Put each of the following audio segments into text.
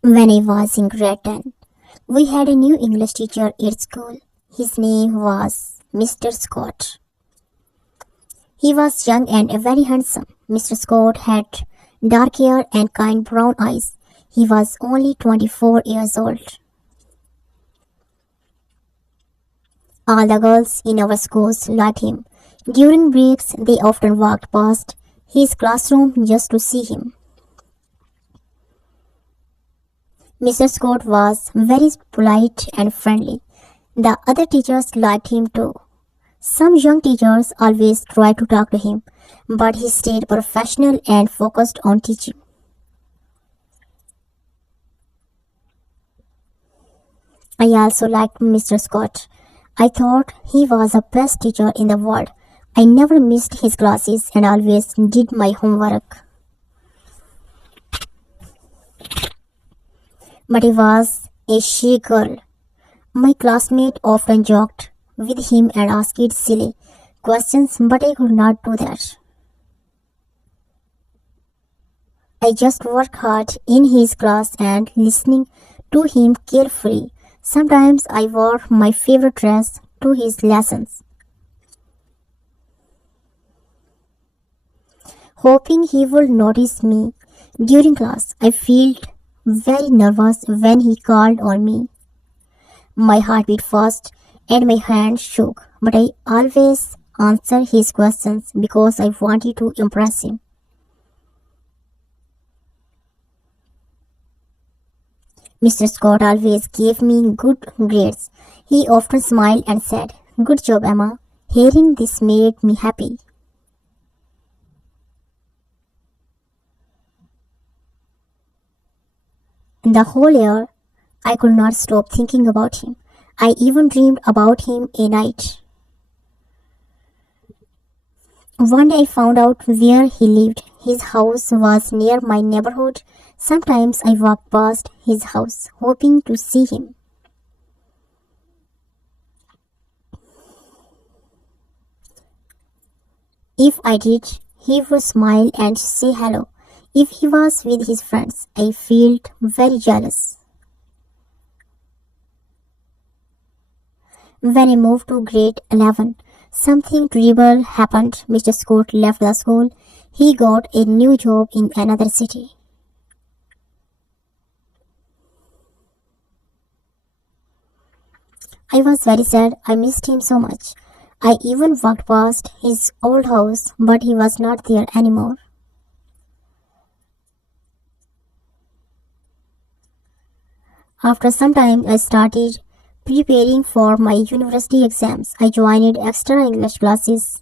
When I was in grade 10, we had a new English teacher at school. His name was Mr. Scott. He was young and very handsome. Mr. Scott had dark hair and kind brown eyes. He was only 24 years old. All the girls in our schools liked him. During breaks, they often walked past his classroom just to see him. Mr. Scott was very polite and friendly. The other teachers liked him too. Some young teachers always tried to talk to him, but he stayed professional and focused on teaching. I also liked Mr. Scott. I thought he was the best teacher in the world. I never missed his classes and always did my homework. But he was a shy girl. My classmate often joked with him and asked silly questions, but I could not do that. I just worked hard in his class and listening to him carefully. Sometimes I wore my favorite dress to his lessons, hoping he would notice me during class. I felt very nervous when he called on me. My heart beat fast and my hands shook, but I always answered his questions because I wanted to impress him. Mr. Scott always gave me good grades. He often smiled and said, "Good job, Emma." Hearing this made me happy. The whole year, I could not stop thinking about him. I even dreamed about him a night. One day I found out where he lived. His house was near my neighborhood. Sometimes I walked past his house, hoping to see him. If I did, he would smile and say hello. If he was with his friends, I felt very jealous. When I moved to grade 11, something terrible happened. Mr. Scott left the school. He got a new job in another city. I was very sad. I missed him so much. I even walked past his old house, but he was not there anymore. After some time, I started preparing for my university exams. I joined extra English classes.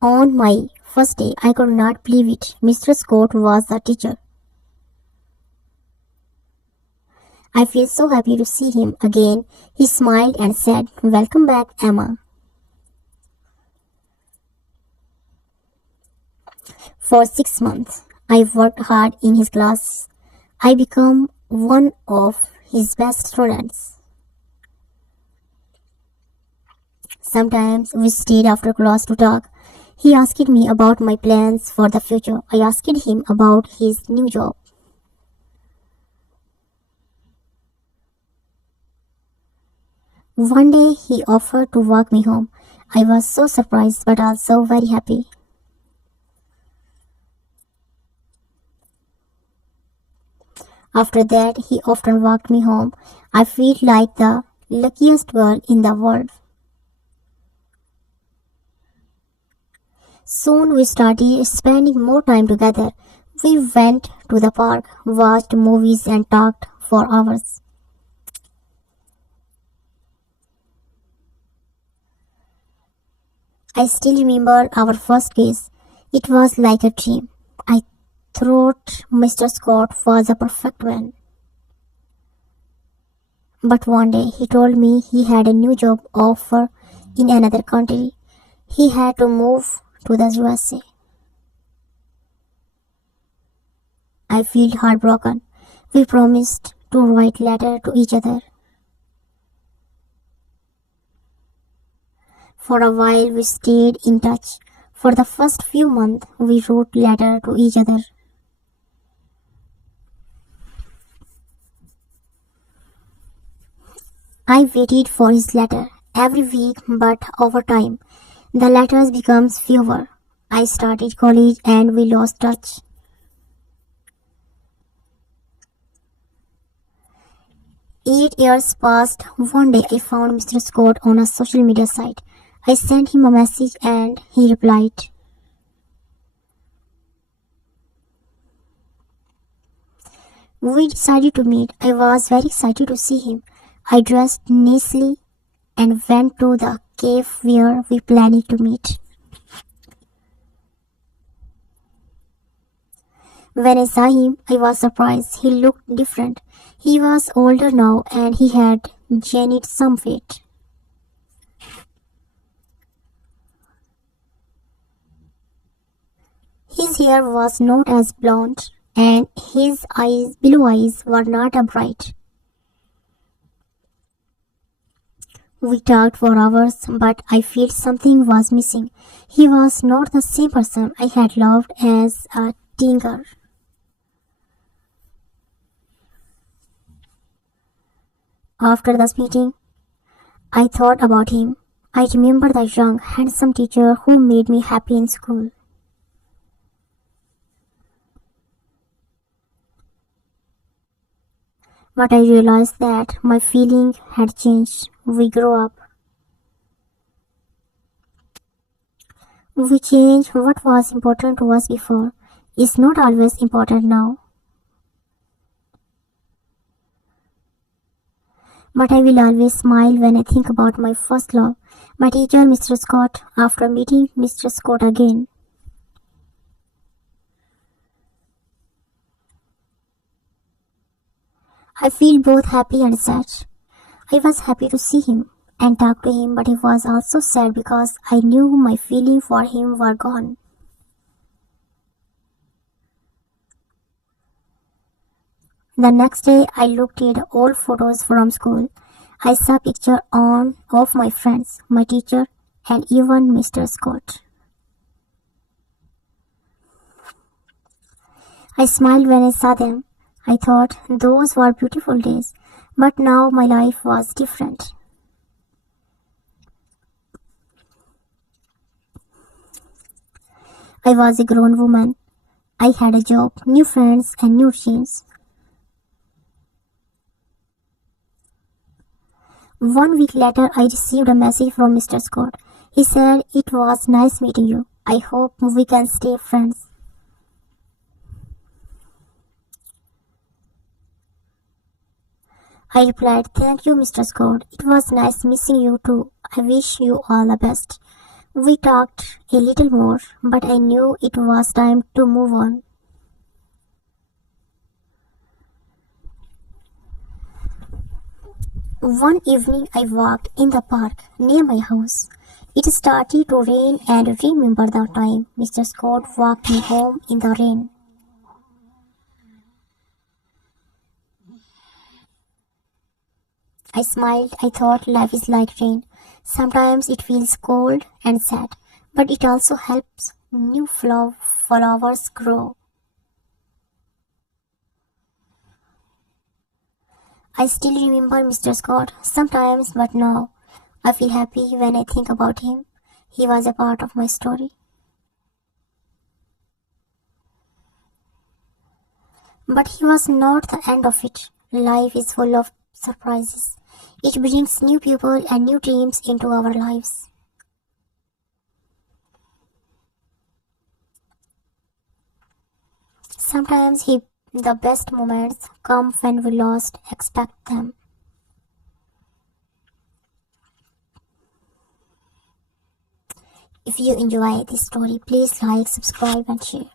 On my first day, I could not believe it. Mr. Scott was the teacher. I felt so happy to see him again. He smiled and said, "Welcome back, Emma." For 6 months, I worked hard in his class. I became one of his best students. Sometimes we stayed after class to talk. He asked me about my plans for the future. I asked him about his new job. One day he offered to walk me home. I was so surprised but also very happy. After that, he often walked me home. I felt like the luckiest girl in the world. Soon we started spending more time together. We went to the park, watched movies and talked for hours. I still remember our first kiss. It was like a dream. I thought Mr. Scott was a perfect man. But one day he told me he had a new job offer in another country. He had to move to the USA. I feel heartbroken. We promised to write letter to each other. For a while we stayed in touch. For the first few months we wrote letter to each other. I waited for his letter every week, but over time, the letters became fewer. I started college and we lost touch. 8 years passed. One day I found Mr. Scott on a social media site. I sent him a message and he replied. We decided to meet. I was very excited to see him. I dressed nicely and went to the cave where we planned to meet. When I saw him, I was surprised. He looked different. He was older now and he had gained some weight. His hair was not as blonde and his blue eyes were not as bright. We talked for hours, but I felt something was missing. He was not the same person I had loved as a teenager. After this meeting, I thought about him. I remember the young, handsome teacher who made me happy in school. But I realized that my feeling had changed. We grew up. We changed. What was important to us before is not always important now. But I will always smile when I think about my first love, my teacher, Mr. Scott, after meeting Mr. Scott again. I feel both happy and sad. I was happy to see him and talk to him, but I was also sad because I knew my feelings for him were gone. The next day, I looked at old photos from school. I saw pictures of my friends, my teacher, and even Mr. Scott. I smiled when I saw them. I thought those were beautiful days, but now my life was different. I was a grown woman. I had a job, new friends, and new dreams. 1 week later, I received a message from Mr. Scott. He said, "It was nice meeting you. I hope we can stay friends." I replied, "Thank you, Mr. Scott. It was nice missing you too. I wish you all the best." We talked a little more, but I knew it was time to move on. One evening I walked in the park near my house. It started to rain and I remember the time Mr. Scott walked me home in the rain. I smiled. I thought life is like rain. Sometimes it feels cold and sad, but it also helps new flowers grow. I still remember Mr. Scott sometimes, but now I feel happy when I think about him. He was a part of my story. But he was not the end of it. Life is full of surprises. It brings new people and new dreams into our lives. Sometimes the best moments come when we least expect them. If you enjoy this story, please like, subscribe and share.